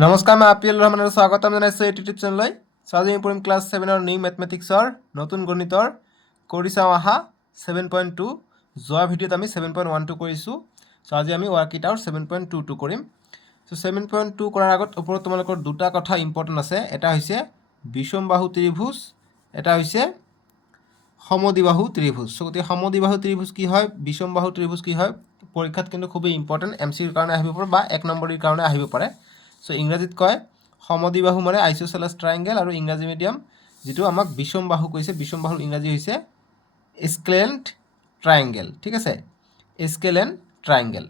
নমস্কাৰ, মই আপিল ৰহমানৰ স্বাগতম জনাইছোঁ এই ইউটিউব চেনেললৈ। আজি আমি পঢ়িম ক্লাছ 7ৰ নিউ মেথমেটিক্সৰ নতুন গণিতৰ কৰি চাওঁ আহা 7.2। যোৱা ভিডিঅ'ত আমি 7.12 কৰিছোঁ। আজি আমি ৱৰ্ক ইট আউট 7.22 কৰিম। 7.2 কৰাৰ আগত ওপৰত তোমালোকৰ দুটা কথা ইম্পৰ্টেণ্ট আছে। এটা হৈছে বিষমবাহু ত্ৰিভুজ, এটা হৈছে সমদ্বিবাহু ত্ৰিভুজ। গতিকে সমদ্বিবাহু ত্ৰিভুজ কি হয়, বিষমবাহু ত্ৰিভুজ কি হয়, পৰীক্ষাত কিন্তু খুবেই ইম্পৰ্টেণ্ট, MCৰ কাৰণে আহিব পাৰে বা 1 নম্বৰীৰ কাৰণে আহিব পাৰে। ইংৰাজীত কয় সমদ্বিবাহু মানে আইচোচেলাছ ট্ৰাইংগেল, আৰু ইংৰাজী মিডিয়াম যিটো আমাক বিষমবাহু কৈছে, বিষমবাহুৰ ইংৰাজী হৈছে স্কেলেণ্ট ট্ৰাইংগেল। ঠিক আছে, স্কেলেণ্ট ট্ৰাইংগেল।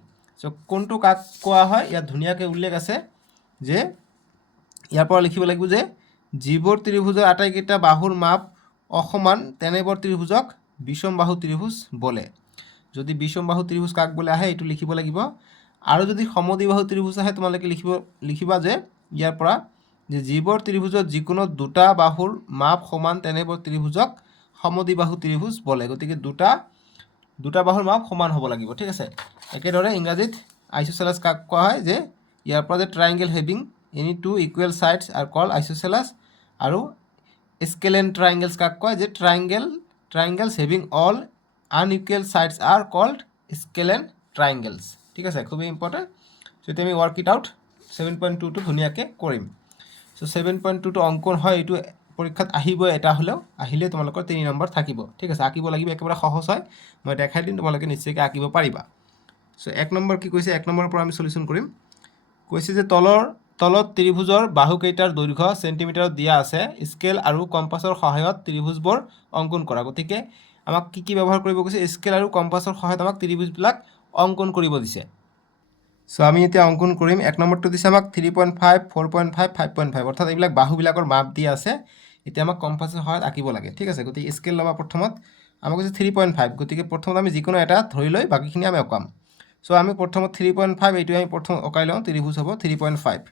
কোনটো কাক কোৱা হয়, ইয়াত ধুনীয়াকৈ উল্লেখ আছে যে ইয়াৰ পৰা লিখিব লাগিব যে যিবোৰ ত্ৰিভুজৰ আটাইকেইটা বাহুৰ মাপ অসমান তেনেবোৰ ত্ৰিভুজক বিষমবাহু ত্ৰিভুজ বোলে। যদি বিষমবাহু ত্ৰিভুজ কাক বোলে আহে এইটো লিখিব লাগিব। আৰু যদি সমদ্বিবাহু ত্ৰিভুজ আহে তোমালোকে লিখিবা যে ইয়াৰ পৰা যে যিবোৰ ত্ৰিভুজত যিকোনো দুটা বাহুৰ মাপ সমান তেনেবোৰ ত্ৰিভুজক সমদ্বিবাহু ত্ৰিভুজ বোলে। গতিকে দুটা বাহুৰ মাপ সমান হ'ব লাগিব। ঠিক আছে, একেদৰে ইংৰাজীত আইচোচেলাছ কাক কোৱা হয়, যে ইয়াৰ পৰা যে triangle having any two equal sides are called isosceles, আৰু স্কেলেণ্ট ট্ৰাইংগেলছ কাক কয়, যে triangles having all unequal sides are called scalene triangles. ঠিক আছে, খুবেই ইম্পৰ্টেণ্ট। এতিয়া আমি ৱৰ্ক ইট আউট 7.2টো ধুনীয়াকৈ কৰিম। 7.2টো অংকন হয়, এইটো পৰীক্ষাত আহিবই, এটা হ'লেও আহিলে তোমালোকৰ 3 নম্বৰ থাকিব। ঠিক আছে, আঁকিব লাগিব, একেবাৰে সহজ হয়, মই দেখাই দিম, তোমালোকে নিশ্চয়কৈ আঁকিব পাৰিবা। 1 নম্বৰ কি কৈছে, 1 নম্বৰৰ পৰা আমি সলিউশ্যন কৰিম। কৈছে যে তলত ত্ৰিভুজৰ বাহুকেইটাৰ দৈৰ্ঘ্য চেণ্টিমিটাৰত দিয়া আছে, স্কেল আৰু কম্পাছৰ সহায়ত ত্ৰিভুজবোৰ অংকন কৰা। গতিকে আমাক কি ব্যৱহাৰ কৰিব কৈছে, স্কেল আৰু কম্পাছৰ সহায়ত আমাক ত্ৰিভুজবিলাক অংকন কৰিব দিছে। আমি এতিয়া অংকন কৰিম। 1 নম্বৰটো দিছে আমাক 3.5, 4.5, 5.5, অৰ্থাৎ এইবিলাক বাহুবিলাকৰ মাপ দি আছে। এতিয়া আমাক কম্পাছৰ সহায়ত আঁকিব লাগে। ঠিক আছে, গতিকে স্কেল ল'বা। প্ৰথমত আমাক কৈছে 3.5, গতিকে প্ৰথমত আমি যিকোনো এটা ধৰি লৈ বাকীখিনি আমি অঁকাম। আমি প্ৰথমত 3.5 এইটো আমি প্ৰথম অঁকাই লওঁ, ত্ৰিভুজ হ'ব 3.5।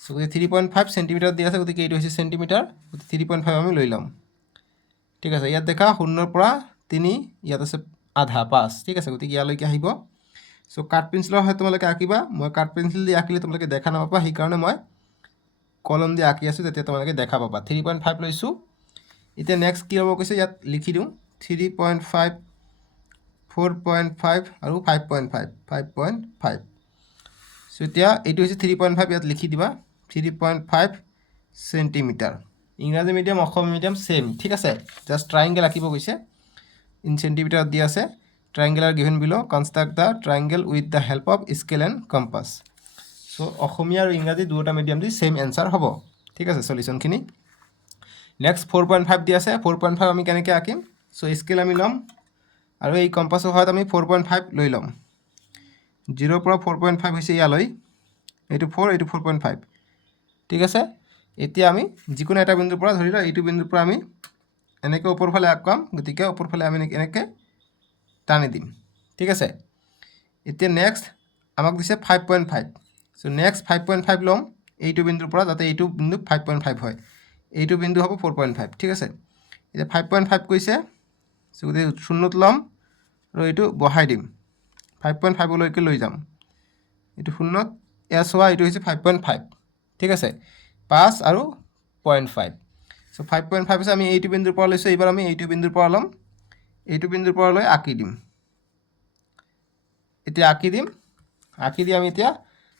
গতিকে 3.5 চেণ্টিমিটাৰ দি আছে, গতিকে এইটো হৈছে চেণ্টিমিটাৰ, গতিকে 3.5 আমি লৈ ল'ম। ঠিক আছে, ইয়াত দেখা 0ৰ পৰা 3, ইয়াত আছে আধা 5। ঠিক আছে, গতিকে ইয়ালৈকে আহিব। কাঠ পেঞ্চিলৰ সহায়ত তোমালোকে আঁকিবা। মই কাঠ পেঞ্চিল দি আঁকিলে তোমালোকে দেখা নাপাবা, সেইকাৰণে মই কলম দি আঁকি আছোঁ, তেতিয়া তোমালোকে দেখা পাবা। 3.5 লৈছোঁ। এতিয়া নেক্সট কি হ'ব কৈছে, ইয়াত লিখি দিওঁ 3.5, 4.5 আৰু 5.5, 5.5। এতিয়া এইটো হৈছে 3.5, ইয়াত লিখি দিবা 3.5 চেণ্টিমিটাৰ। ইংৰাজী মিডিয়াম, অসমীয়া মিডিয়াম ছেম। ঠিক আছে, জাষ্ট ট্ৰাইংগেল আঁকিব কৈছে, ইন চেণ্টিমিটাৰত দি আছে। Triangle are given below. Construct the triangle with the help of scale and compass. অসমীয়া আৰু ইংৰাজী দুয়োটা মিডিয়াম দি ছেম এনচাৰ হ'ব। ঠিক আছে, সলিউশ্যনখিনি। নেক্সট 4.5 দি আছে, 4.5 আমি কেনেকৈ আঁকিম। স্কেল আমি ল'ম, আৰু এই কম্পাছৰ সহায়ত আমি 4.5 লৈ ল'ম। 0ৰ পৰা 4.5 হৈছে ইয়ালৈ, এইটো 4, এইটো 4.5। ঠিক আছে, এতিয়া আমি যিকোনো এটা বিন্দুৰ পৰা ধৰি লওঁ, এইটো বিন্দুৰ পৰা আমি এনেকৈ ওপৰ ফালে আঁকাম, গতিকে ওপৰ ফালে আমি এনেকৈ টানি দিম। ঠিক আছে, এতিয়া নেক্সট আমাক দিছে 5.5। নেক্সট 5.5 ল'ম এইটো বিন্দুৰ পৰা, যাতে এইটো বিন্দু 5.5 হয়, এইটো বিন্দু হ'ব 4.5। ঠিক আছে, এতিয়া 5.5 কৈছে, গতিকে 0ত ল'ম আৰু এইটো বহাই দিম, 5.5লৈকে লৈ যাম। এইটো 0ত হোৱা, এইটো হৈছে 5.5। ঠিক আছে, 5 আৰু 0.5। 5.5 হৈছে, আমি এইটো বিন্দুৰ পৰা লৈছোঁ, এইবাৰ আমি এইটো বিন্দুৰ পৰা ল'ম, এইটো বিন্দুৰ পৰা লৈ আঁকি দিম। এতিয়া আঁকি দি আমি এতিয়া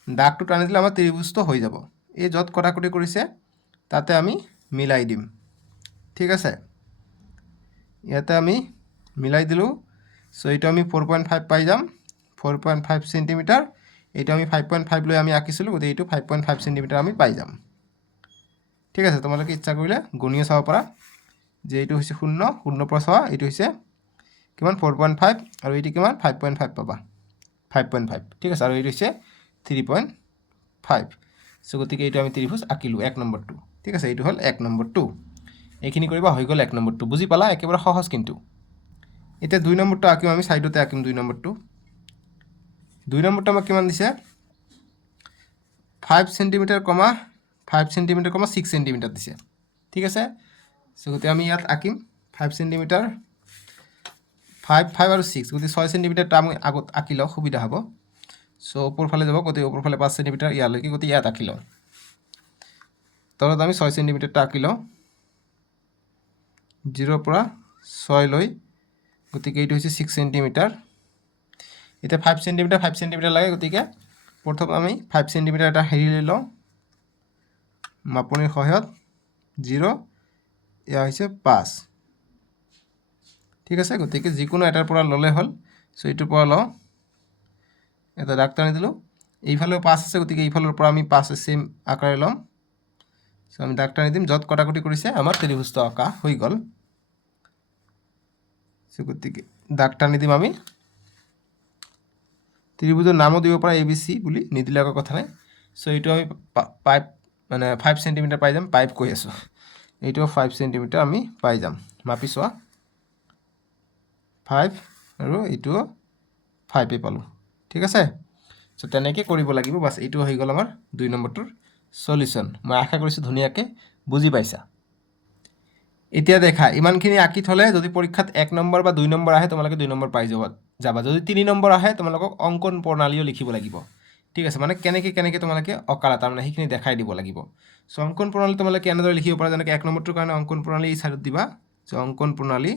দাগটো টানি দিলে আমাৰ ত্ৰিভুজটো হৈ যাব। এই য'ত কটাকটি কৰিছে তাতে আমি মিলাই দিম। ঠিক আছে, ইয়াতে আমি মিলাই দিলোঁ। এইটো আমি 4.5 পাই যাম, 4.5 চেণ্টিমিটাৰ। এইটো আমি 5.5 লৈ আমি আঁকিছিলোঁ, গতিকে এইটো 5.5 চেণ্টিমিটাৰ আমি পাই যাম। ঠিক আছে, তোমালোকে ইচ্ছা কৰিলে গুণিও চাব পাৰা, যে এইটো হৈছে 0ৰ পৰা চোৱা, এইটো হৈছে কিমান 4.5, আৰু এইটো কিমান 5.5 পাবা, 5.5। ঠিক আছে, আৰু এইটো হৈছে 3.5। গতিকে এইটো আমি ত্ৰিভুজ আঁকিলোঁ 1 নম্বৰটো। ঠিক আছে, এইটো হ'ল 1 নম্বৰটো। এইখিনি কৰিবা, হৈ গ'ল 1 নম্বৰটো। বুজি পালা, একেবাৰে সহজ কিন্তু। এতিয়া 2 নম্বৰটো আঁকিম, আমি ছাইডতে আঁকিম 2 নম্বৰটো। 2 নম্বৰটো আমাক কিমান দিছে, 5 চেণ্টিমিটাৰ, 5 চেণ্টিমিটাৰ, 6 চেণ্টিমিটাৰ দিছে। ঠিক আছে, গতিকে আমি ইয়াত আঁকিম 5 চেণ্টিমিটাৰ, 5 আৰু 6, গতিকে 6 চেণ্টিমিটাৰটা আমি আগত আঁকি লওঁ, সুবিধা হ'ব। ওপৰ ফালে যাব, গতিকে ওপৰ ফালে 5 চেণ্টিমিটাৰ ইয়ালৈকে, গতিকে ইয়াত আঁকি লওঁ। তলত আমি 6 সেণ্টিমিটাৰটা আঁকি লওঁ 0 পৰা 6 লৈ গতিকে এইটো হৈছে 6 সেণ্টিমিটাৰ এতিয়া 5 সেণ্টিমিটাৰ লাগে গতিকে প্ৰথম আমি 5 সেণ্টিমিটাৰ এটা হেৰি লৈ লওঁ মাপনিৰ সহায়ত 0 এয়া হৈছে 5 ঠিক আছে গতিকে যিকোনো এটাৰ পৰা ল'লে হ'ল সো এইটোৰ পৰা লওঁ এটা দাগ টানি দিলোঁ এইফালেও 5 আছে গতিকে এইফালৰ পৰা আমি 5 সেম আকাৰে ল'ম সো আমি দাগ টানি দিম য'ত কটাকটি কৰিছে আমাৰ ত্ৰিভুজটো আঁকা হৈ গ'ল সো গতিকে দাগ টানি দিম আমি ত্ৰিভুজৰ নামও দিব পৰা ABC বুলি নিদিলে একো কথা নাই সো এইটো আমি পাইপ মানে 5 সেণ্টিমিটাৰ পাই যাম পাইপ কৈ আছোঁ এইটো 5 সেণ্টিমিটাৰ আমি পাই যাম মাপি চোৱা 5 আৰু এইটো 5 এ পালোঁ ঠিক আছে সো তেনেকৈ কৰিব লাগিব বাস এইটো হৈ গ'ল আমাৰ 2 নম্বৰটোৰ সলিউশন মই আশা কৰিছোঁ ধুনীয়াকৈ বুজি পাইছা এতিয়া দেখা ইমানখিনি আঁকি থলে যদি পৰীক্ষাত 1 নম্বৰ বা 2 নম্বৰ আহে তোমালোকে 2 নম্বৰ পাই যাবা যদি 3 নম্বৰ আহে তোমালোকক অঙ্কন প্ৰণালীও লিখিব লাগিব ঠিক আছে মানে কেনেকৈ তোমালোকে অকালা তাৰমানে সেইখিনি দেখাই দিব লাগিব সো অঙ্কন প্ৰণালী তোমালোকে এনেদৰে লিখিব পাৰা যেনেকৈ 1 নম্বৰটোৰ কাৰণে অঙ্কন প্ৰণালী এই সাইডত দিবা সো অঙ্কন প্ৰণালী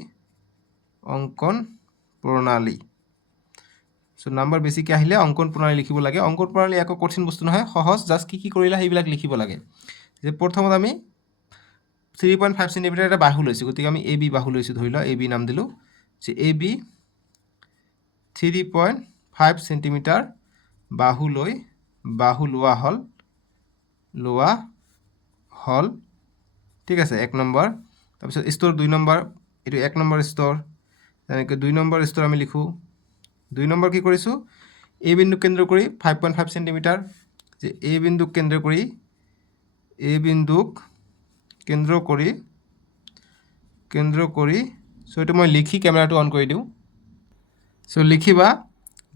সো নাম্বাৰ বেছিকৈ আহিলে অঙ্কন প্ৰণালী লিখিব লাগে অঙ্কন প্ৰণালী একো কঠিন বস্তু নহয় সহজ জাস্ট কি কৰিলা সেইবিলাক লিখিব লাগে যে প্ৰথমত আমি 3.5 সেণ্টিমিটাৰ এটা বাহু লৈছোঁ গতিকে আমি AB বাহু লৈছোঁ ধৰি লওঁ AB নাম দিলোঁ যে AB 3.5 সেণ্টিমিটাৰ বাহু লোৱা হল ঠিক আছে 1 নম্বৰ তাৰপিছত স্তৰ 2 নম্বৰ এইটো 1 নম্বৰ স্তৰ তেনেকৈ 2 নম্বৰ স্তৰ আমি লিখোঁ 2 নম্বৰ কি কৰিছোঁ A বিন্দু কেন্দ্ৰ কৰি 5.5 সেণ্টিমিটাৰ যে A বিন্দুক কেন্দ্ৰ কৰি সো এইটো মই লিখি কেমেৰাটো অন কৰি দিওঁ সো লিখিবা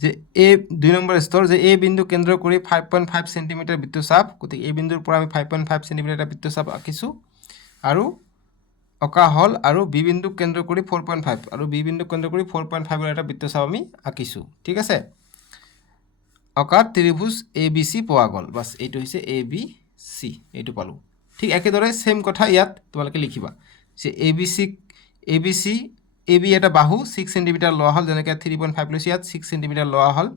যে A 2 নম্বৰ স্তৰ যে A বিন্দু কেন্দ্ৰ কৰি 5.5 সেণ্টিমিটাৰ বৃত্তচাপ গতিকে A বিন্দুৰ পৰা আমি 5.5 সেণ্টিমিটাৰ এটা বৃত্তচাপ আঁকিছোঁ আৰু অকা হল আৰু B বিন্দুক কেন্দ্ৰ কৰি 4.5 আৰু B বিন্দুক কেন্দ্ৰ কৰি 4.5 এৰ এটা বৃত্তচাপ আমি আঁকিছোঁ ঠিক আছে অকাৰ ত্ৰিভুজ ABC পোৱা গ'ল বাস এইটো হৈছে ABC এইটো পালোঁ ঠিক একেদৰে সেম কথা ইয়াত তোমালোকে লিখিবা যে AB এটা বাহু 6 সেণ্টিমিটাৰ লোৱা হল যেনেকৈ 3.5 লৈছে ইয়াত 6 সেণ্টিমিটাৰ লোৱা হল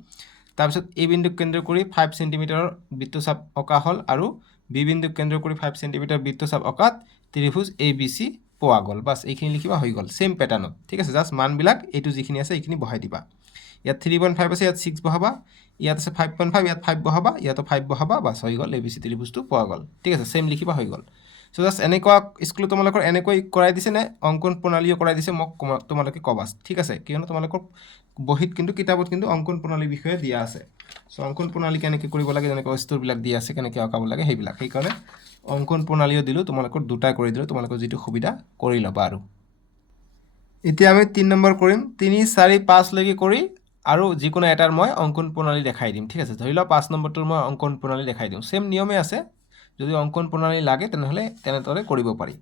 তাৰপিছত A বিন্দুক কেন্দ্ৰ কৰি 5 সেণ্টিমিটাৰৰ বৃত্তচাপ অকা হল আৰু B বিন্দুক কেন্দ্ৰ কৰি 5 সেণ্টিমিটাৰ বৃত্তচাপ অকাত ত্ৰিভুজ ABC পোৱা গ'ল বাস এইখিনি লিখিবা হৈ গ'ল সেম প্যাটাৰ্নত ঠিক আছে জাস্ট মানবিলাক এইটো যিখিনি আছে এইখিনি বহাই দিবা ইয়াত 3.5 আছে ইয়াত 6 বহাবা ইয়াত আছে 5.5 ইয়াত 5 বহাবা ইয়াতো 5 বহাবা বাস হৈ গ'ল ABC ত্ৰিভুজটো পোৱা গ'ল ঠিক আছে সেম লিখিবা হৈ গ'ল সো জাস্ট এনেকুৱা স্কুলত তোমালোকৰ এনেকৈ কৰাই দিছে নে অঙ্কন প্ৰণালীও কৰাই দিছে মোক তোমালোকে কবা ঠিক আছে কিয়নো তোমালোকৰ বহিত কিন্তু কিতাপত কিন্তু অঙ্কন প্ৰণালী বিষয়ে দিয়া আছে সো অঙ্কন প্ৰণালী কেনেকৈ কৰিব লাগে যেনেকৈ স্তৰবিলাক দিয়া আছে কেনেকৈ আঁকাব লাগে সেইবিলাক সেইকাৰণে অঙ্কন প্ৰণালীও দিলোঁ তোমালোকৰ দুটাই কৰি দিলোঁ তোমালোকৰ যিটো সুবিধা কৰি ল'বা আৰু এতিয়া আমি 3 নম্বৰ কৰিম 3 4 5 লৈকে কৰি আৰু যিকোনো এটাৰ মই অঙ্কন প্ৰণালী দেখাই দিম ঠিক আছে ধৰি লওক 5 নম্বৰটোৰ মই অঙ্কন প্ৰণালী দেখাই দিম সেম নিয়মে আছে যদি অঙ্কন প্ৰণালী লাগে তেনেহলে তেনেদৰে কৰিব পাৰি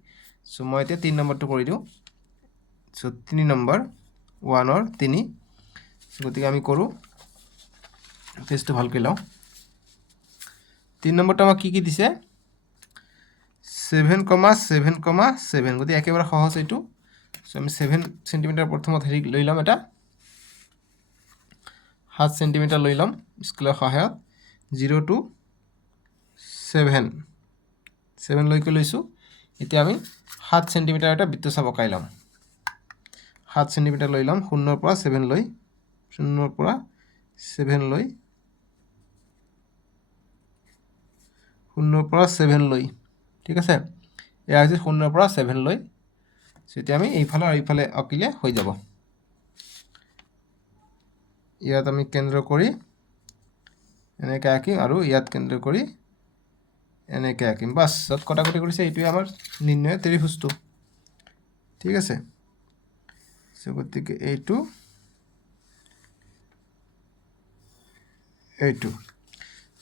সো মই এতিয়া 3 নম্বৰটো কৰি দিওঁ সো 3 নম্বৰ 1 or 3 গতিকে আমি কৰোঁ পেজটো ভালকৈ লওঁ 3 নম্বৰটো আমাক কি দিছে 7,7,7 গতিকে একেবাৰে সহজ এইটো সো আমি 7 সেণ্টিমিটাৰ প্ৰথমত হেৰি লৈ ল'ম এটা 7 সেণ্টিমিটাৰ লৈ ল'ম স্কেলৰ সহায়ত 0 to 7 লৈকে লৈছোঁ এতিয়া আমি 7 সেণ্টিমিটাৰ এটা বৃত্তচাপ অকাই ল'ম 7 সেণ্টিমিটাৰ লৈ ল'ম 0 পৰা 7 লৈ 0 পৰা 7 লৈ 0 পৰা 7 লৈ ঠিক আছে এয়া হৈছে 0 পৰা 7 লৈ এতিয়া আমি এইফালে আৰু এইফালে আঁকিলে হৈ যাব ইয়াত আমি কেন্দ্ৰ কৰি এনেকৈ আঁকিম আৰু ইয়াত কেন্দ্ৰ কৰি এনেকৈ আঁকিম বাস য'ত কটাকটি কৰিছে এইটোৱে আমাৰ নিৰ্ণয় ত্ৰিভুজটো ঠিক আছে সো গতিকে এইটো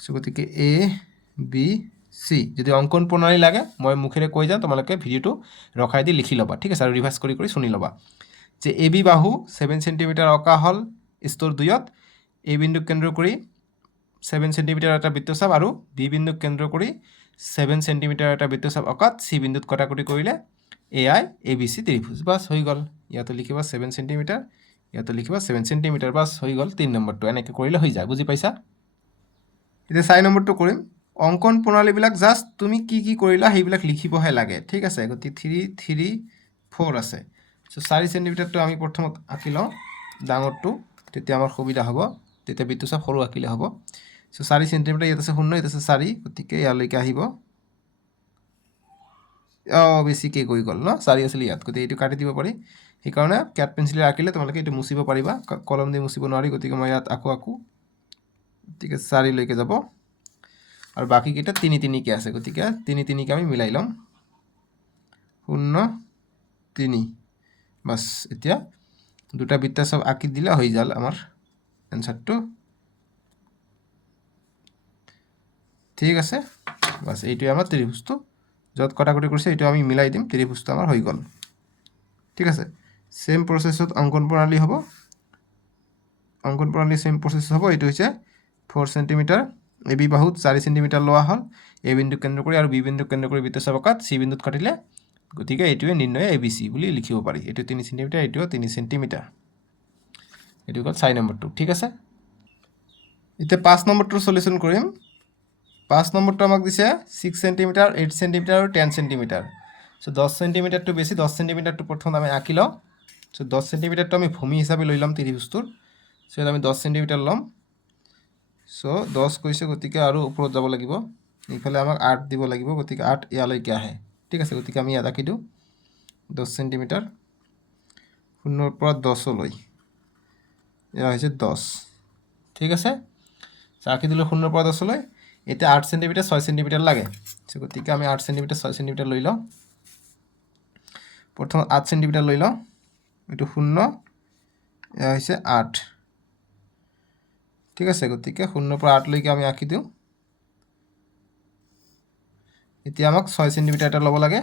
সো গতিকে ABC যদি অঙ্কন প্ৰণালী লাগে মই মুখেৰে কৈ যাম তোমালোকে ভিডিঅ'টো ৰখাই দি লিখি ল'বা ঠিক আছে আৰু ৰিভাইজ কৰি শুনি ল'বা যে AB বাহু 7 সেণ্টিমিটাৰ অকা হল স্তৰ 2ত A বিন্দুক কেন্দ্ৰ কৰি 7 সেণ্টিমিটাৰ এটা বৃত্তচাপ আৰু B বিন্দুক কেন্দ্ৰ কৰি 7 সেণ্টিমিটাৰ এটা বৃত্তচাপ অকাত চি বিন্দুত কটাকটি কৰিলে AI A B C ত্ৰিভুজ bus হৈ গ'ল ইয়াতো লিখিবা 7 সেণ্টিমিটাৰ ইয়াতো লিখিবা 7 সেণ্টিমিটাৰ বাছ হৈ গ'ল 3 নম্বৰটো এনেকৈ কৰিলে হৈ যায় বুজি পাইছা এতিয়া 4 নম্বৰটো কৰিম অংকন প্ৰণালীবিলাক জাষ্ট তুমি কি কৰিলা সেইবিলাক লিখিবহে লাগে ঠিক আছে গতিকে 3 3 4 আছে সো 4 সেণ্টিমিটাৰটো আমি প্ৰথমত আঁকি লওঁ ডাঙৰটো তেতিয়া আমাৰ সুবিধা হ'ব তেতিয়া বৃত্তচাপ সৰু আঁকিলে হ'ব সো 4 সেণ্টিমিটাৰ ইয়াত আছে 0 ইয়াত আছে 4 গতিকে ইয়ালৈকে আহিব বেছিকৈ গৈ গ'ল ন 4 আছিল ইয়াত গতিকে এইটো কাটি দিব পাৰি সেইকাৰণে কেট পেঞ্চিলে আঁকিলে তোমালোকে এইটো মুচিব পাৰিবা কলম দি মুচিব নোৱাৰি গতিকে মই ইয়াত আকো গতিকে 4 লৈকে যাব আৰু বাকীকেইটা 3 3 কে আছে গতিকে 3 3 কে আমি মিলাই ল'ম 0 3 বাস এতিয়া দুটা বৃত্তচাপ আঁকি দিলে হৈ যাল আমাৰ এনসাৰটো ঠিক আছে বাস এইটোৱে আমাৰ ত্ৰিভুজটো যত কটাকটি কৰিছে এইটো আমি মিলাই দিম ত্ৰিভুজটো আমাৰ হৈ গ'ল ঠিক আছে সেম প্ৰসেছত অঙ্কন প্ৰণালী হ'ব অঙ্কন প্ৰণালী সেম প্ৰসেস হ'ব এইটো হৈছে 4 সেণ্টিমিটাৰ এ বি বাহুত 4 সেণ্টিমিটাৰ লোৱা হ'ল এ বিন্দু কেন্দ্ৰ কৰি আৰু বি বিন্দু কেন্দ্ৰ কৰি বৃত্তচাপ অকাত সি বিন্দুত কাটিলে গতিকে এইটোৱে নিৰ্ণয় এ বি চি বুলি লিখিব পাৰি এইটো 3 সেণ্টিমিটাৰ এইটোও 3 সেণ্টিমিটাৰ এইটো হ'ল 4 নম্বৰটো ঠিক আছে এতিয়া 5 নম্বৰটো সলিউশন কৰিম 5 নম্বৰটো আমাক দিছে 6 সেণ্টিমিটাৰ 8 সেণ্টিমিটাৰ আৰু 10 সেণ্টিমিটাৰ সো 10 সেণ্টিমিটাৰটো বেছি 10 সেণ্টিমিটাৰটো প্ৰথম আমি আঁকি লওঁ সো 10 সেণ্টিমিটাৰটো আমি ভূমি হিচাপে লৈ ল'ম ত্ৰিভুজটোৰ সো আমি 10 সেণ্টিমিটাৰ ল'ম সো 10 কৈছে গতিকে আৰু ওপৰত যাব লাগিব ইফালে আমাক 8 দিব লাগিব গতিকে 8 ইয়ালৈকে আহে ঠিক আছে গতিকে আমি ইয়াত আঁকি দিওঁ 10 সেণ্টিমিটাৰ 0 ৰ পৰা 10 লৈ এয়া হৈছে 10 ঠিক আছে আঁকি দিলোঁ 0 ৰ পৰা 10 লৈ এতিয়া 8 সেণ্টিমিটাৰ 6 সেণ্টিমিটাৰ লাগে গতিকে আমি 8 সেণ্টিমিটাৰ 6 সেণ্টিমিটাৰ লৈ লওঁ প্ৰথম 8 সেণ্টিমিটাৰ লৈ লওঁ এইটো 0 এয়া হৈছে 8 ঠিক আছে গতিকে 0 ৰ পৰা 8 লৈকে আমি আঁকি দিওঁ এতিয়া আমাক 6 সেণ্টিমিটাৰ এটা ল'ব লাগে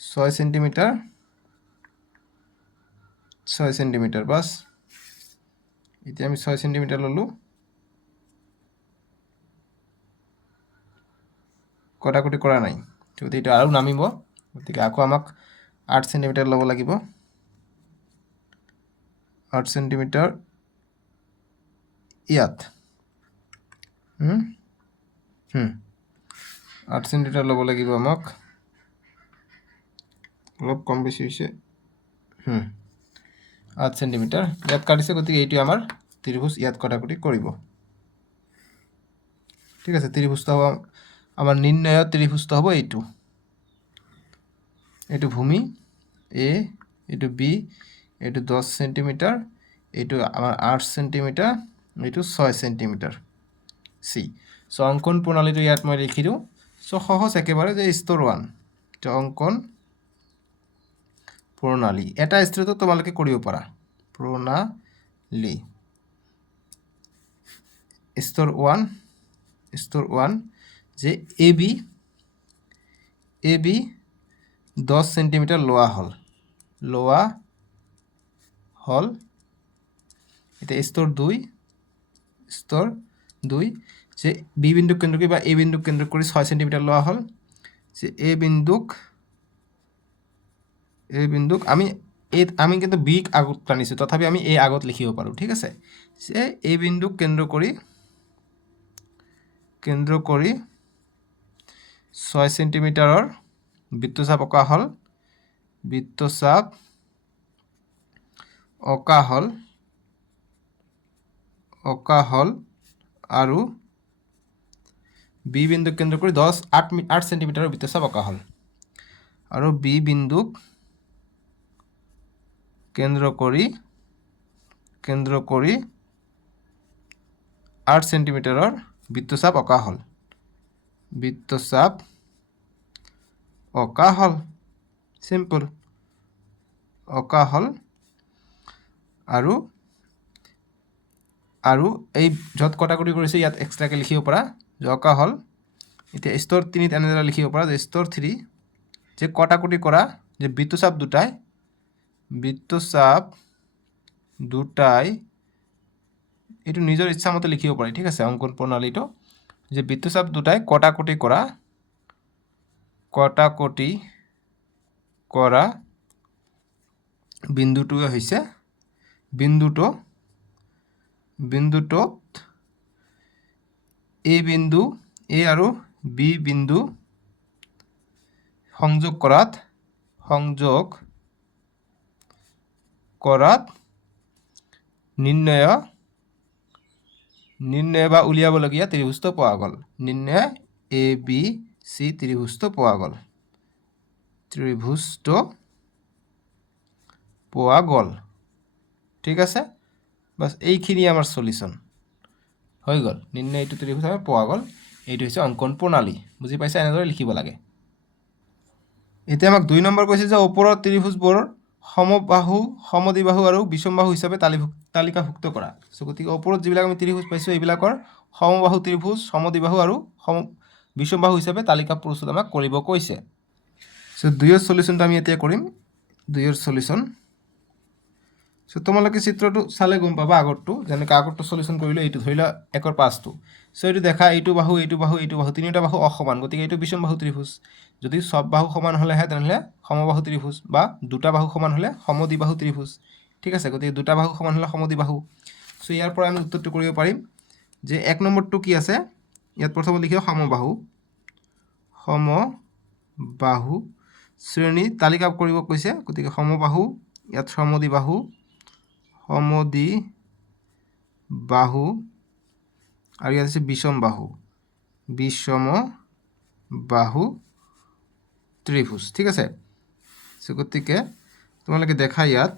6 সেণ্টিমিটাৰ 6 সেণ্টিমিটাৰ বাস এতিয়া আমি 6 সেণ্টিমিটাৰ ললোঁ কটাকটি কৰা নাই গতিকে এইটো আৰু নামিব গতিকে আকৌ আমাক 8 সেণ্টিমিটাৰ ল'ব লাগিব 8 সেণ্টিমিটাৰ ইয়াত 8 সেণ্টিমিটাৰ ল'ব লাগিব আমাক অলপ কম বেছি হৈছে 8 সেণ্টিমিটাৰ ইয়াত কাটিছে গতিকে এইটো আমাৰ ত্ৰিভুজ ইয়াত কটাকটি কৰিব ঠিক আছে ত্ৰিভুজটো হ'ব আমাৰ নিৰ্ণয় ত্ৰিভুজটো হ'ব এইটো ভূমি এ এইটো বি এইটো 10 সেণ্টিমিটাৰ এইটো আমাৰ 8 সেণ্টিমিটাৰ এইটো 6 সেণ্টিমিটাৰ সি সো অঙ্কন প্ৰণালীটো ইয়াত মই লিখি দিওঁ সো সহজ একেবাৰে যে স্তৰ 1 যে অঙ্কন প্ৰণালী এটা স্তৰতো তোমালোকে কৰিব পাৰা প্ৰণালী স্তৰ 1 যে এ বি 10 সেণ্টিমিটাৰ লোৱা হল এটা স্তৰ 2 যে বি বিন্দুক কেন্দ্ৰ কৰি বা এ বিন্দুক কেন্দ্ৰ কৰি 6 সেণ্টিমিটাৰ লোৱা হল যে এ বিন্দুক আমি কিন্তু বি আগত টানিছো তথাপি আমি এ আগত লিখিব পাৰো ঠিক আছে যে এ বিন্দুক কেন্দ্ৰ কৰি 6 সেণ্টিমিটাৰৰ বৃত্তচাপ অঁকা হল আৰু বি বিন্দুক কেন্দ্ৰ কৰি 8 সেণ্টিমিটাৰৰ বৃত্তচাপ অঁকা হল আৰু বি বিন্দুক কেন্দ্ৰ কৰি 8 সেণ্টিমিটাৰৰ বৃত্তচাপ অঁকা হল সিম্পল অঁকা হল আৰু এই য'ত কটাকটি কৰিছে ইয়াত এক্সট্ৰাকে লিখিব পাৰা যে অঁকা হল এতিয়া স্তৰ 3 এনেদৰে লিখিব পাৰা যে স্তৰ 3 যে কটাকটি কৰা যে বৃত্তচাপ দুটাই এইটো নিজৰ ইচ্ছা মতে লিখিব পাৰি ঠিক আছে অঙ্কন প্ৰণালীটো যে বৃত্তচাপ দুটাই কটাকটি কৰা বিন্দুটোৱে হৈছে বিন্দুটোত এ বিন্দু এ আৰু বি বিন্দু সংযোগ কৰাত নিৰ্ণয় বা উলিয়াবলগীয়া ত্ৰিভুজটো পোৱা গ'ল। নিৰ্ণয় এ বি চি ত্ৰিভুজটো পোৱা গ'ল। ঠিক আছে, বাছ এইখিনি আমাৰ সলিউশন হৈ গ'ল। নিৰ্ণয় এইটো ত্ৰিভুজ আমি পোৱা গ'ল। এইটো হৈছে অংকন প্ৰণালী। বুজি পাইছা? এনেদৰে লিখিব লাগে। এতিয়া আমাক 2 নম্বৰ কৈছে যে ওপৰৰ ত্ৰিভুজবোৰ সমবাহু, সমদ্বিবাহু আৰু বিষমবাহু হিচাপে তালিকাভুক্ত কৰা। গতিকে ওপৰত যিবিলাক আমি ত্ৰিভুজ পাইছোঁ এইবিলাকৰ সমবাহু ত্ৰিভুজ, সমদ্বিবাহু আৰু বিষমবাহু হিচাপে তালিকা প্ৰস্তুত আমাক কৰিব কৈছে। সো 2ৰ সলিউশনটো আমি এতিয়া কৰিম। 2ৰ সলিউশন। সো তোমালোকে চিত্ৰটো চালে গম পাবা আগৰটো, যেনেকৈ আগৰটো সলিউশন কৰিলে এইটো ধৰি লোৱা 1ৰ 5টো। সো এইটো দেখা এইটো বাহু তিনিটা বাহু অসমান, গতিকে এইটো বিষমবাহু ত্ৰিভুজ। যদি সব বাহু সমান হ'লেহে তেনেহ'লে সমবাহু ত্ৰিভুজ, বা দুটা বাহু সমান হ'লে সমদ্বিবাহু ত্ৰিভুজ। ঠিক আছে, গতিকে দুটা বাহু সমান হ'লে সমদ্বিবাহু। সো ইয়াৰ পৰা আমি উত্তৰটো কৰিব পাৰিম যে 1 নম্বৰটো কি আছে, ইয়াত প্ৰথমে লিখিব সমবাহু শ্ৰেণী তালিকা কৰিব কৈছে। গতিকে সমবাহু, ইয়াত সমদ্বিবাহু আৰু ইয়াত আছে বিষমবাহু ত্ৰিভুজ। ঠিক আছে, গতিকে তোমালোকে দেখা ইয়াত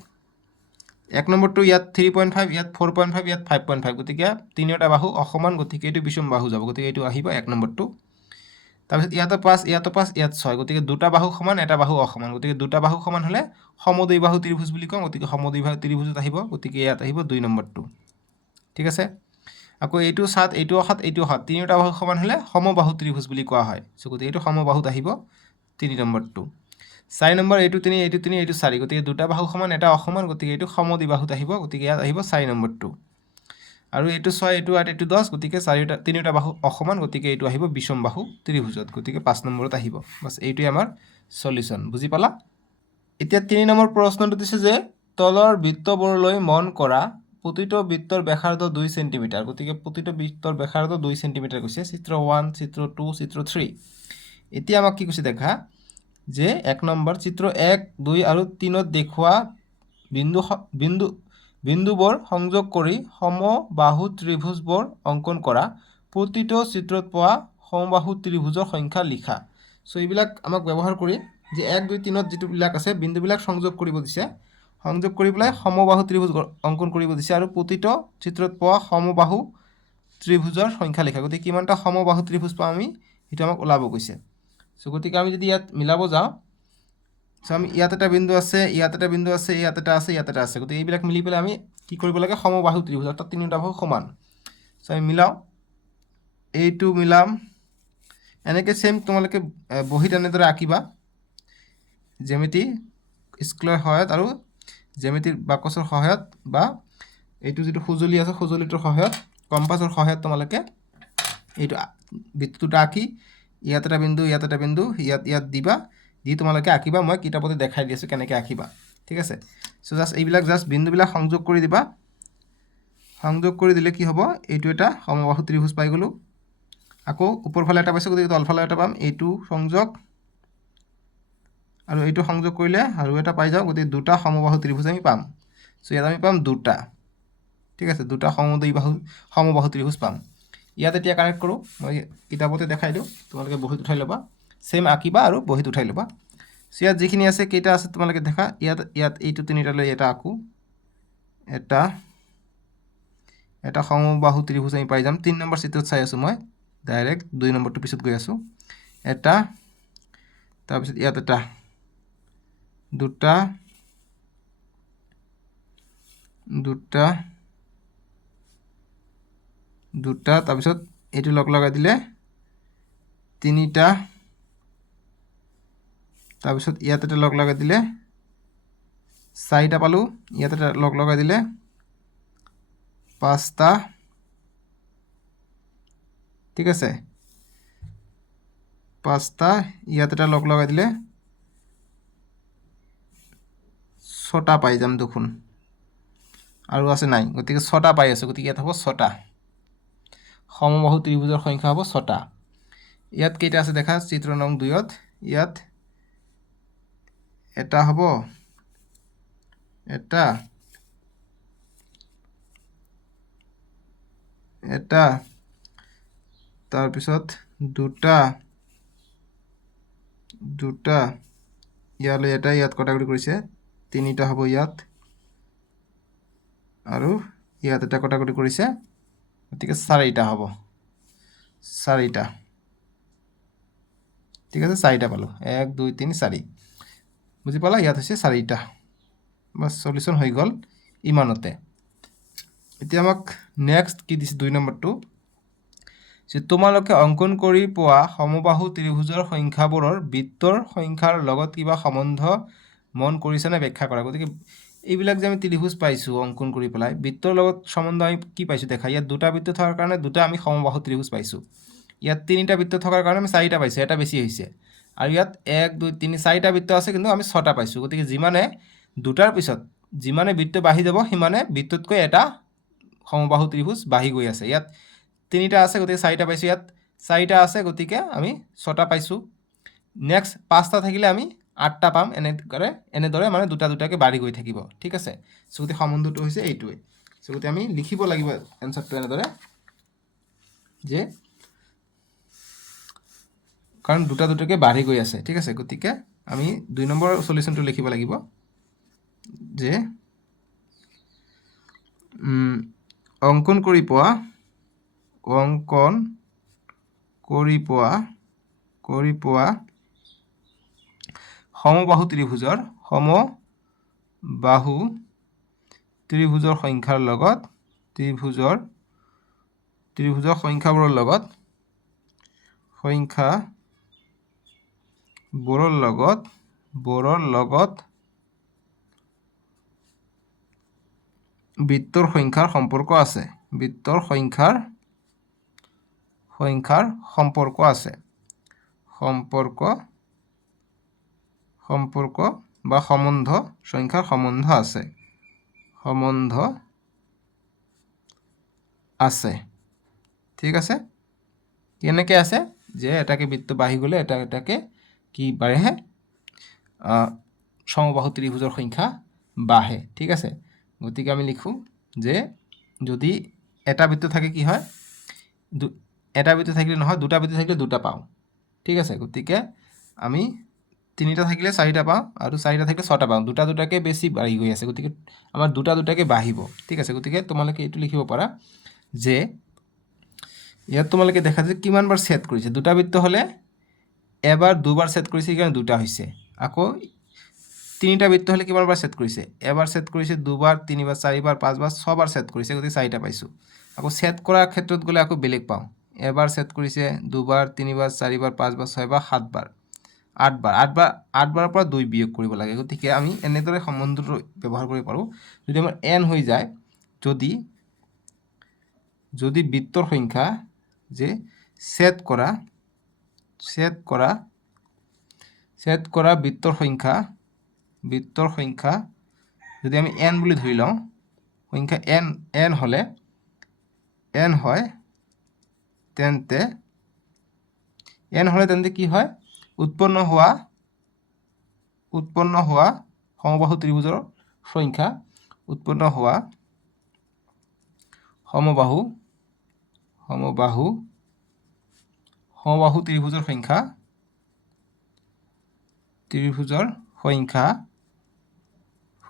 1 নম্বৰটো ইয়াত 3.5, ইয়াত 4.5, ইয়াত 5.5, গতিকে তিনিওটা বাহু অসমান, গতিকে এইটো বিষমবাহু যাব, গতিকে এইটো আহিব 1 নম্বৰটো। তাৰপিছত ইয়াতো 5, ইয়াত 6, গতিকে দুটা বাহু সমান, এটা বাহু অসমান, গতিকে দুটা বাহু সমান হ'লে সমদ্বিবাহু ত্ৰিভুজ বুলি কওঁ, গতিকে সমদ্বিবাহু ত্ৰিভুজত আহিব, গতিকে ইয়াত আহিব 2 নম্বৰটো। ঠিক আছে, আকৌ এইটো 7, এইটো 7, তিনিওটা বাহু সমান হ'লে সমবাহু ত্ৰিভুজ বুলি কোৱা হয়। গতিকে এইটো সমবাহুত আহিব 3 নম্বৰটো। 4 নম্বৰ এইটো 3, এইটো 4, গতিকে দুটা বাহু সমান, এটা অসমান, গতিকে এইটো সমদ্বিবাহুত আহিব, গতিকে ইয়াত আহিব 4 নম্বৰটো। আৰু এইটো 6, এইটো 8, এইটো 10, গতিকে তিনিওটা বাহু অসমান, গতিকে এইটো আহিব বিষমবাহু ত্ৰিভুজত, গতিকে 5 নম্বৰত আহিব। বাছ এইটোৱে আমাৰ সলিউশন। বুজি পালা? এতিয়া 3 নম্বৰ প্ৰশ্নটো দিছে যে তলৰ বৃত্তবোৰলৈ মন কৰা, প্ৰতিটো বৃত্তৰ ব্যাসাৰ্ধ 2 সেন্টিমিটাৰ। গতিকে প্ৰতিটো বৃত্তৰ ব্যাসাৰ্ধ 2 সেন্টিমিটাৰ কৈছে। চিত্ৰ 1, চিত্ৰ 2, চিত্ৰ 3। এতিয়া আমাক কি কৈছে দেখা যে 1 নম্বৰ চিত্ৰ 1, 2 আৰু 3ত দেখুওৱা বিন্দুবোৰ সংযোগ কৰি সমবাহু ত্ৰিভুজবোৰ অংকন কৰা। প্ৰতিটো চিত্ৰত পোৱা সমবাহু ত্ৰিভুজৰ সংখ্যা লিখা। সো এইবিলাক আমাক ব্যৱহাৰ কৰি যে 1, 2, 3ত যিটোবিলাক আছে বিন্দুবিলাক সংযোগ কৰিব দিছে, সংযোগ কৰি পেলাই সমবাহু ত্ৰিভুজ অংকন কৰিব দিছে, আৰু প্ৰতিটো চিত্ৰত পোৱা সমবাহু ত্ৰিভুজৰ সংখ্যা লিখা। গতিকে কিমানটা সমবাহু ত্ৰিভুজ পাওঁ আমি, সেইটো আমাক ওলাব কৈছে। সো গতিকে আমি যদি ইয়াত মিলাব যাওঁ, সো আমি ইয়াত এটা বিন্দু আছে, ইয়াত এটা বিন্দু আছে, ইয়াত এটা আছে, ইয়াত এটা আছে, গতিকে এইবিলাক মিলি পেলাই আমি কি কৰিব লাগে, সমবাহু ত্ৰিভুজ, অৰ্থাৎ তিনিটা বাহু সমান। সো আমি মিলাওঁ, এইটো মিলাম, এনেকৈ সেম তোমালোকে বহীত এনেদৰে আঁকিবা, জ্যামিতি স্কুলৰ সহায়ত আৰু জ্যামিতিৰ বাকচৰ সহায়ত, বা এইটো যিটো সঁজুলি আছে সঁজুলিটোৰ সহায়ত, কম্পাছৰ সহায়ত তোমালোকে এইটো বৃত্তটো আঁকি ইয়াত এটা বিন্দু, ইয়াত এটা বিন্দু, ইয়াত দিবা, দি তোমালোকে আঁকিবা। মই কিতাপতে দেখাই দি আছোঁ কেনেকৈ আঁকিবা। ঠিক আছে, সো এইবিলাক বিন্দুবিলাক সংযোগ কৰি দিবা। সংযোগ কৰি দিলে কি হ'ব, এইটো এটা সমবাহু ত্ৰিভুজ পাই গ'লোঁ। আকৌ ওপৰফালে এটা পাইছোঁ, গতিকে তলফালে এটা পাম, এইটো সংযোগ আৰু এইটো সংযোগ কৰিলে আৰু এটা পাই যাওঁ, গতিকে দুটা সমবাহু ত্ৰিভুজ আমি পাম। সো ইয়াত আমি পাম দুটা। ঠিক আছে, দুটা সমবাহু ত্ৰিভুজ পাম। ইয়াত এতিয়া কানেক্ট কৰোঁ, মই কিতাপতে দেখাই দিওঁ, তোমালোকে বহীত উঠাই ল'বা, সেম আঁকিবা আৰু বহীত উঠাই ল'বা। সো ইয়াত যিখিনি আছে, কেইটা আছে তোমালোকে দেখা, ইয়াত এইটো তিনিটালৈ এটা আঁকো, এটা সমবাহু ত্ৰিভুজ আমি পাই যাম। 3 নম্বৰ চিত্ৰত চাই আছোঁ মই, ডাইৰেক্ট 2 নম্বৰটো পিছত গৈ আছোঁ। এটা, তাৰপিছত ইয়াত এটা, দুটা, তাৰপিছত এইটো লগাই দিলে তিনিটা, তাৰপিছত ইয়াত এটা লগাই দিলে 4টা পালোঁ, ইয়াত এটা লগাই দিলে 5টা, ঠিক আছে 5টা ইয়াত এটা লগ লগাই দিলে 6টা পাই যাম দেখোন আৰু আছে নাই গতিকে 6টা পাই আছে গতিকে ইয়াত হ'ব 6টা সমবাহু ত্ৰিভুজৰ সংখ্যা হ'ব 6টা ইয়াত কেইটা আছে দেখা চিত্ৰ নং 2ত ইয়াত এটা হ'ব এটা এটা তাৰ পিছত দুটা দুটা ইয়ালৈ এটা ইয়াত কটাকটি কৰিছে তিনিটা হ'ব ইয়াত আৰু ইয়াত এটা কটাকটি কৰিছে গতিকে 4টা হ'ব 4টা ঠিক আছে 4টা পালো 1 2 3 4 বুজি পালা ইয়াত হৈছে 4টা বাস সলিউশন হৈ গল ইমানতে এতিয়া আমাক নেক্সট কি দিছে 2 নম্বৰটো যে তোমালোকে অঙ্কন কৰি পোৱা সমবাহু ত্ৰিভুজৰ সংখ্যাবোৰৰ বৃত্তৰ সংখ্যাৰ লগত কিবা সম্বন্ধ মন কৰিছানে ব্যাখ্যা কৰা গতিকে এইবিলাক যে আমি ত্ৰিভুজ পাইছো অঙ্কন কৰি পেলাই বৃত্তৰ লগত সম্বন্ধ আমি কি পাইছো দেখা ইয়াত দুটা বৃত্ত থকাৰ কাৰণে দুটা আমি সমবাহু ত্ৰিভুজ পাইছো ইয়াত তিনিটা বৃত্ত থকাৰ কাৰণে আমি 4টা পাইছো এটা বেছি হৈছে আৰু ইয়াত 1 2 3 4টা বৃত্ত আছে কিন্তু আমি 6টা পাইছো গতিকে যিমানে দুটাৰ পিছত যিমানে বৃত্ত বাঢ়ি যাব সিমানে বৃত্ততকৈ এটা সমবাহু ত্ৰিভুজ বাঢ়ি গৈ আছে ইয়াত 3টা আছে গতিকে 4টা পাইছো ইয়াত 4টা আছে গতিকে আমি 6টা পাইছো নেক্সট 5টা থাকিলে আমি 8টা পাম এনেদৰে মানে দুটা দুটাকে বাঢ়ি গৈ থাকিব ঠিক আছে সো গতি সম্বন্ধটো হৈছে এইটোৱে সো গতি আমি লিখিব লাগিব এনসাৰটো এনেদৰে যে কাৰণ দুটা দুটাকে বাঢ়ি গৈ আছে ঠিক আছে গতিকে আমি 2 নম্বৰ সলিউশনটো লিখিব লাগিব যে অঙ্কন কৰি পোৱা সমবাহু ত্ৰিভুজৰ সংখ্যাৰ লগত ত্ৰিভুজৰ সংখ্যাবোৰৰ লগত বৃত্তৰ সংখ্যাৰ সম্পৰ্ক আছে সম্পৰ্ক বা সংখ্যাৰ সম্বন্ধ আছে ঠিক আছে কেনেকৈ আছে যে এটাকে বৃত্ত বাঢ়ি গ'লে এটাকে কি বাঢ়ে সমবাহু ত্ৰিভুজৰ সংখ্যা বাঢ়ে ঠিক আছে গতিকে আমি লিখো যে যদি এটা বৃত্ত থাকে কি হয় এটা বৃত্ত থাকিলে নহয় দুটা বৃত্ত থাকিলে দুটা পাও ঠিক আছে গতিকে আমি 3টা থাকিলে 4টা পাও আৰু 4টা থাকিলে 6টা পাও দুটা দুটাকে বেছি বাঢ়ি গৈ আছে গতিকে আমাৰ দুটা দুটাকে বাঢ়িব ঠিক আছে গতিকে তোমালোকে এটো লিখিব পাৰা যে ইয়াত তোমালোকে দেখা যে কিমানবাৰ সেট কৰিছে দুটা বৃত্ত হলে এবাৰ দুবাৰ সেট কৰিছে কাৰণ দুটা হৈছে আকৌ 3টা বৃত্ত হলে কিমানবাৰ সেট কৰিছে এবাৰ সেট কৰিছে দুবাৰ তিনিবাৰ চাৰিবাৰ পাঁচবাৰ ছবাৰ সেট কৰিছে গতিকে 4টা পাইছো আকৌ সেট কৰাৰ ক্ষেত্ৰত গলে আকৌ বেলেগ পাও এবাৰ সেট কৰিছে দুবাৰ তিনিবাৰ চাৰিবাৰ পাঁচবাৰ ছয়বাৰ সাতবাৰ আঠবাৰৰ পৰা 2 বিয়োগ কৰিব লাগে গতিকে আমি এনেদৰে সম্বন্ধটো ব্যৱহাৰ কৰিব পাৰো যদি আমাৰ n হৈ যায় যদি বৃত্তৰ সংখ্যা যে সেট কৰা বৃত্তৰ সংখ্যা যদি আমি n বুলি ধৰি লওঁ সংখ্যা n হলে n হয় তেন্তে কি হয় উৎপন্ন হোৱা সমবাহু ত্ৰিভুজৰ সংখ্যা সমবাহু ত্ৰিভুজৰ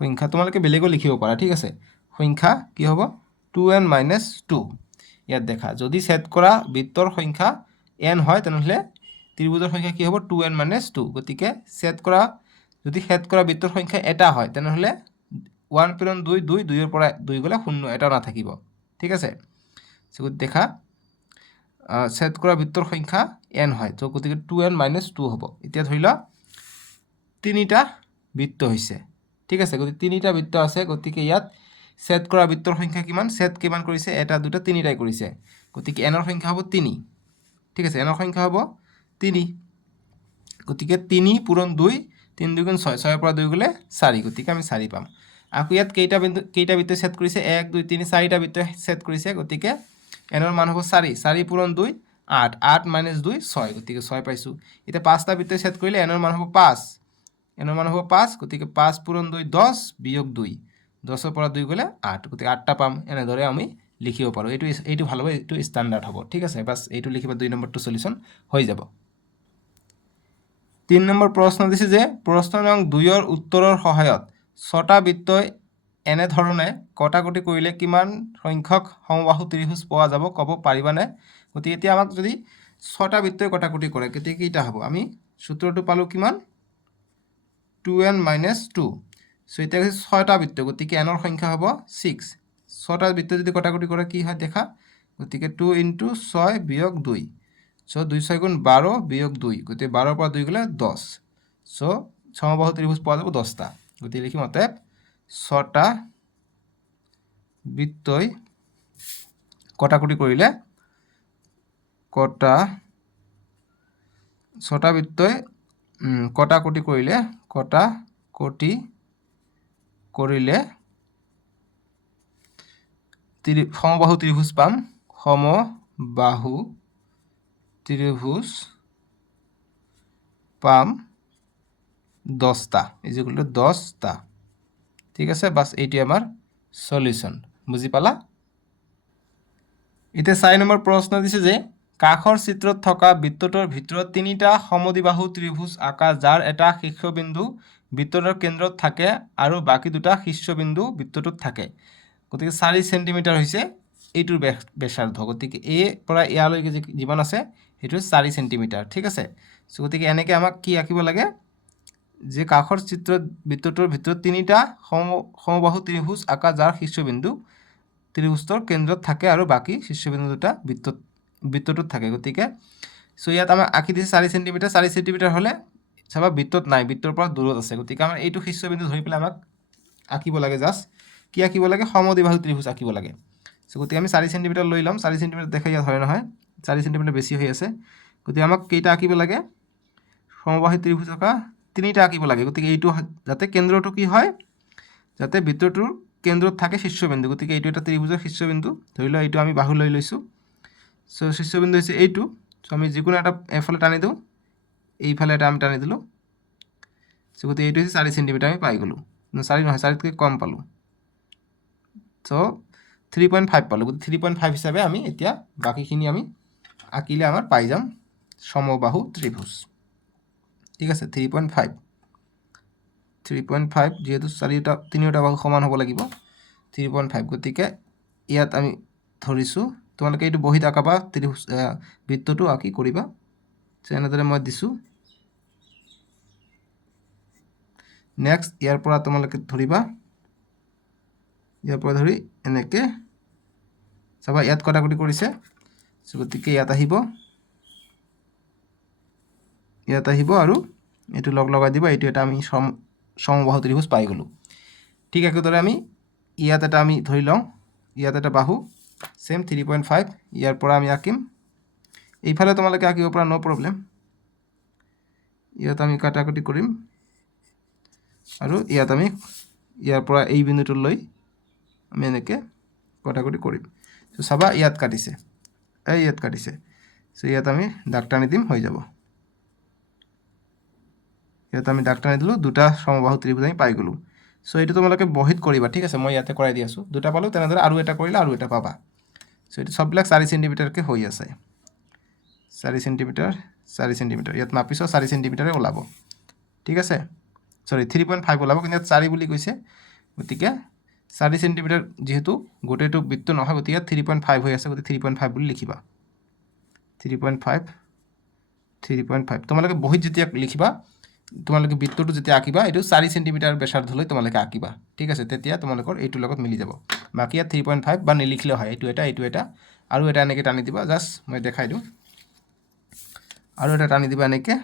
সংখ্যা তোমালোকে বেলেগো লিখিব পাৰা ঠিক আছে সংখ্যা কি হ'ব 2n - 2 ইয়াত দেখা যদি সেট কৰা বৃত্তৰ সংখ্যা n হয় তেনেহলে ত্ৰিভুজৰ সংখ্যা কি হ'ব 2n - 2 গতিকে যদি সেট কৰা বৃত্তৰ সংখ্যা এটা হয় তেনেহলে 1 পূৰণ 2 2 2 ৰ পৰা 2 গলে 0 এটা নাথাকিব ঠিক আছে সো দেখা সেট কৰা বৃত্তৰ সংখ্যা n হয় তো গতিকে 2n - 2 হ'ব এতিয়া ধৰি ল 3টা বৃত্ত হৈছে ঠিক আছে গতিকে 3টা বৃত্ত আছে গতিকে ইয়াত সেট কৰা বৃত্তৰ সংখ্যা কিমান সেট কিমান কৰিছে এটা দুটা 3টাই কৰিছে গতিকে n ৰ সংখ্যা হ'ব 3 ঠিক আছে এনৰ সংখ্যা হ'ব 3 গতিকে 3 পূৰণ 2 3 2 গুণ 6 6 পৰা 2 গ'লে 4 গতিকে আমি 4 পাম আকৌ ইয়াত কেইটা বৃত্ত সেট কৰিছে 1 2 3 4টা বৃত্ত সেট কৰিছে গতিকে এনৰ মান হ'ব 4 4 পূৰণ 2 8 8 - 2 6 গতিকে 6 পাইছোঁ এতিয়া 5টা বৃত্ত সেট কৰিলে এনৰ মান হ'ব 5 এনৰ মান হ'ব 5 গতিকে 5 পূৰণ 2 10 বিয়োগ 2 10 পৰা 2 গ'লে 8 গতিকে 8টা পাম এনেদৰে আমি লিখিব পাৰোঁ এইটো ভাল হ'ব এইটো ষ্টেণ্ডাৰ্ড হ'ব ঠিক আছে বাস এইটো লিখিবা 2 নম্বৰটো সলিউশন হৈ যাব 3 নম্বৰ প্ৰশ্ন দিছে যে প্ৰশ্ন নং 2 ৰ উত্তৰৰ সহায়ত 6টা বৃত্তই এনে ধৰণে কটাকটি কৰিলে কিমান সংখ্যক সমবাহু ত্ৰিভুজ পোৱা যাব ক'ব পাৰিবানে গতিকে এতিয়া আমাক যদি 6টা বৃত্তই কটাকটি কৰে গতিকে কিটা হ'ব আমি সূত্ৰটো পালো কিমান 2n - 2 সো এটা 6টা বৃত্ত গতিকে এনৰ সংখ্যা হ'ব 6 6টা বৃত্ত যদি কটাকটি কৰে কি হয় দেখা গতিকে 2 * 6 বিয়োগ 2 সো 2 6 গুণ 12 বিয়োগ 2 গতিকে 12 পৰা 2 গ'লে 10 সো সমবাহু ত্ৰিভুজ পাওয়া যাব 10টা গতিকে লিখিম অতএব 6টা বৃত্তই কটাকটি কৰিলে 6টা বৃত্তই কটাকটি কৰিলে সমবাহু ত্রিভুজ পাম সমবাহু ত্রিভুজ পাম 10টা ইকুয়াল টু 10টা ঠিক আছে বাস এইটি আমার সলিউশন বুঝি পালা ইতে 4 নম্বৰ প্ৰশ্ন দিছে যে কাখৰ চিত্ৰত থকা বৃত্তটোৰ ভিতৰত 3টা সমদ্বিবাহু ত্ৰিভুজ আঁকা যাৰ এটা শীৰ্ষবিন্দু বৃত্তটোৰ কেন্দ্ৰত থাকে আৰু বাকি দুটা শীৰ্ষবিন্দু বৃত্তটোত থাকে গতিকে 4 সেন্টিমিটাৰ হৈছে এইটোৰ ব্যাসাৰ্ধ গতিকে এ পৰা ইয়ালৈকে যিমান আছে সেইটো 4 সেন্টিমিটাৰ ঠিক আছে সো গতিকে এনেকে আমাক কি আঁকিব লাগে যে কাখৰ চিত্ৰত বৃত্তটোৰ ভিতৰত 3টা সমবাহু ত্ৰিভুজ আঁকা যাৰ শীৰ্ষবিন্দু ত্ৰিভুজটোৰ কেন্দ্ৰত থাকে আৰু বাকি শীৰ্ষবিন্দু দুটা বৃত্তটোত থাকে গতিকে সো ইয়াত আমাক আঁকি দিছে 4 সেন্টিমিটাৰ হলে চাবা বৃত্তত নাই বৃত্তৰ পৰা দূৰত আছে গতিকে আমাৰ এইটো শীৰ্ষবিন্দু ধৰি পেলাই আমাক আঁকিব লাগে জাস্ট কি আঁকিব লাগে সমদ্বিবাহু ত্ৰিভুজ আঁকিব লাগে সো গতিকে আমি 4 সেন্টিমিটাৰ লৈ লম 4 সেন্টিমিটাৰ দেখা ইয়াত হয় নহয় 4 সেন্টিমিটাৰ বেছি হৈ আছে গতিকে আমাক কেইটা আঁকিব লাগে সমবাহু ত্ৰিভুজ আঁকা 3টা আঁকিব লাগে গতিকে এইটো যাতে কেন্দ্ৰটো কি হয় যাতে বৃত্তটোৰ কেন্দ্ৰত থাকে শীৰ্ষবিন্দু গতিকে এইটো এটা ত্ৰিভুজৰ শীৰ্ষবিন্দু ধৰি লও এইটো আমি বাহু লৈ লৈছো সো শীৰ্ষবিন্দু হৈছে এইটো সো আমি যিকোনো এটা এফালে টানি দিও এইফালে এটা আমি টানি দিলো সো গতিকে এইটো হৈছে 4 সেন্টিমিটাৰ আমি পাই গলো 4 নহয় 4 তকৈ কম পালো সো 3.5 পালো গতিকে 3.5 হিচাপে আমি এতিয়া বাকিখিনি আমি আঁকিলে আমাৰ পাই যাম সমবাহু ত্ৰিভুজ ঠিক আছে 3.5 যেহেতু 3টা বাহু সমান হ'ব লাগিব 3.5 গতিকে ইয়াত আমি ধৰিছো তোমালোকে এইটো বহিত আঁকাবা ত্ৰিভুজ বৃত্তটো আঁকি কৰিবা এনেদৰে মই দিছো নেক্সট ইয়াৰ পৰা তোমালোকে ধৰিবা ইয়াৰ পৰা ধৰি এনেকে চাবা ইয়াত কটাকটি কৰিছে সো গতিকে ইয়াত আহিব আৰু এটো লগ লগাই দিবা এটো এটা আমি সমবাহু ত্ৰিভুজ পাই গলো ঠিক একেদৰে আমি ইয়াত এটা আমি ধৰি লওঁ ইয়াত এটা বাহু সেম 3.5 ইয়াৰ পৰা আমি আঁকিম এইফালে তোমালোকে আঁকিব পৰা নো প্ৰবলেম ইয়াত আমি কাটাকুটি কৰিম আৰু ইয়াত আমি ইয়াৰ পৰা এই বিন্দুটো লৈ আমি এনেকে কাটাকুটি কৰিম সো চাবা ইয়াত কাটিছে সো ইয়াত আমি দাগ টানি দিম হৈ যাব ইয়াত আমি দাগ টানি দিলো দুটা সমবাহু ত্ৰিভুজ আমি পাই গলো সো এইটো তোমালোকে বহিত কৰিবা ঠিক আছে মই ইয়াতে কৰাই দি আছো দুটা পালো তেনেদৰে আৰু এটা কৰিলে আৰু এটা পাবা সো এইটো সববিলাক 4 সেন্টিমিটাৰ কে হৈ আছে 4 সেন্টিমিটাৰ ইয়াত মাপিছো 4 সেন্টিমিটাৰে ওলাব ঠিক আছে সৰি 3.5 ওলাব কিন্তু 4 বুলি কৈছে গতিকে 4 সেন্টিমিটাৰ যেহেতু গোটেটো বৃত্ত নহয় গতিকে 3.5 হৈ আছে গতিকে 3.5 বুলি লিখিবা 3.5 তোমালোকে বহিত যেতিয়া লিখিবা তোমালোকে বৃত্তটো যেতিয়া আঁকিবা এটো 4 সেন্টিমিটাৰ ব্যাসাৰ্ধ লৈ তোমালোকে আঁকিবা ঠিক আছে তেতিয়া তোমালোকৰ এইটো লগত মিলি যাব বাকি 3.5 বা নিলিখিলে হয় এইটো এটা আৰু এটা এনেকে টানি দিবা জাস্ট মই দেখাই দিও আৰু এটা টানি দিবা এনেকে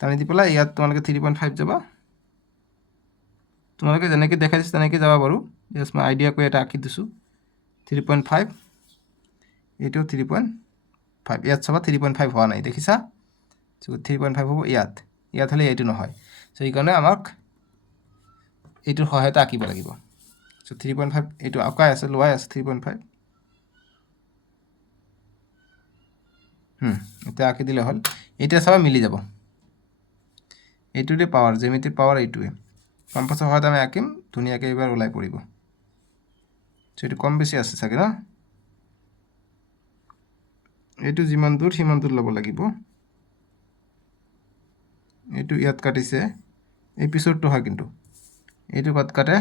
টানি দি পেলাই ইয়াত তোমালোকে 3.5 যাবা তোমালোকে যেনেকে দেখাইছে তেনেকে যাবা বাৰু জাস্ট মই আইডিয়া কৰি এটা আঁকি দিছো 3.5 এইটো 3.5 5 ইয়াত চাবা 3.5 হোৱা নাই দেখিছা সো 3.5 হ'ব ইয়াত হলে এইটো নহয় সো এইকাৰণে আমাক এইটোৰ সহায়ত আঁকিব লাগিব সো 3.5 এইটো আঁকাই আছে লোৱাই আছে 3.5 এটা আঁকি দিলে হল এটা চাবা মিলি যাব এইটোৰে পাৱাৰ জ্যামিতিৰ পাৱাৰ এইটোৱে কম্পাছৰ সহায়ত আমি আঁকিম ধুনীয়াকৈ এবাৰ ওলাই পৰিব সো এইটো কম বেছি আছে চাগে না এইটো যিমান দূৰ সিমান দূৰ ল'ব লাগিব এইটো ইয়াত কাটিছে এপিসোডটো হয় কিন্তু এইটো কত কাটে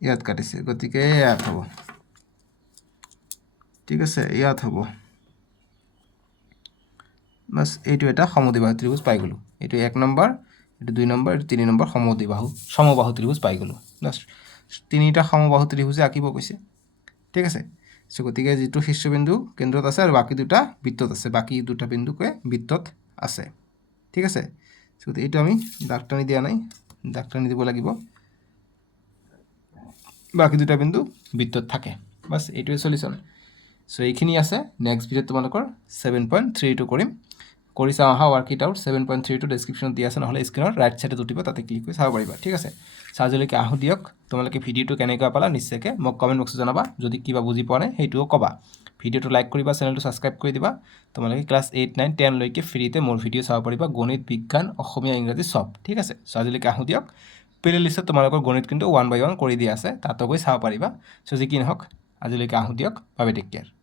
ইয়াত কাটিছে গতিকে ইয়াত হ'ব ঠিক আছে ইয়াত হ'ব বাস এইটো এটা সমদ্বিবাহু ত্রিভুজ পাই গলো এইটো 1 নম্বৰ এইটো 2 নম্বৰ এইটো 3 নম্বৰ সমবাহু ত্ৰিভুজ পাই গলো বাস তিনিটা সমবাহু ত্ৰিভুজে আঁকিব কৈছে ঠিক আছে সো গতিকে যেটো শীৰ্ষবিন্দু কেন্দ্ৰত আছে আৰু বাকি দুটা বৃত্তত আছে বাকি দুটা বিন্দুকে বৃত্তত আছে ঠিক আছে সো এইটো আমি দাগ টানি দিয়া নাই দাগ টানি দিব লাগিব বাকি দুটা বিন্দু বৃত্তত থাকে বাস এইটোৱে সলিউশন সো এইখিনি আছে নেক্সট ভিডিওত তোমালোকৰ 7.32 কৰিম কৰি চাও আহা ওয়াৰ্ক ইট আউট 7.32 ডেসক্ৰিপশন দিয়া আছে নহলে স্ক্ৰিনৰ ৰাইট সাইডে উঠিব তাতে ক্লিক কৰি চাব পাৰিবা ঠিক আছে সাজলৈকে আহু দিয়ক তোমালোকে ভিডিওটো কেনেকৈ পালা নিশ্চয়কৈ মোক কমেন্ট বক্সত জনাবা যদি কিবা বুজি পোৱা নাই হেইটোও কবা ভিডিওটো লাইক কৰিবা চেনেলটো সাবস্ক্ৰাইব কৰি দিবা তোমালোকে ক্লাস 8 9 10 লৈকে ফ্ৰীতে মোৰ ভিডিও চাব পাৰিবা গণিত বিজ্ঞান অসমীয়া ইংৰাজী সব ঠিক আছে সাজলৈকে আহু দিয়ক প্লেলিষ্টত তোমালোকৰ গণিত কিন্তু 1 by 1 কৰি দিয়া আছে তাতো গৈ চাব পাৰিবা সো যি কি নহওক আজিলৈকে আহু দিয়ক বাবে টেক কেয়াৰ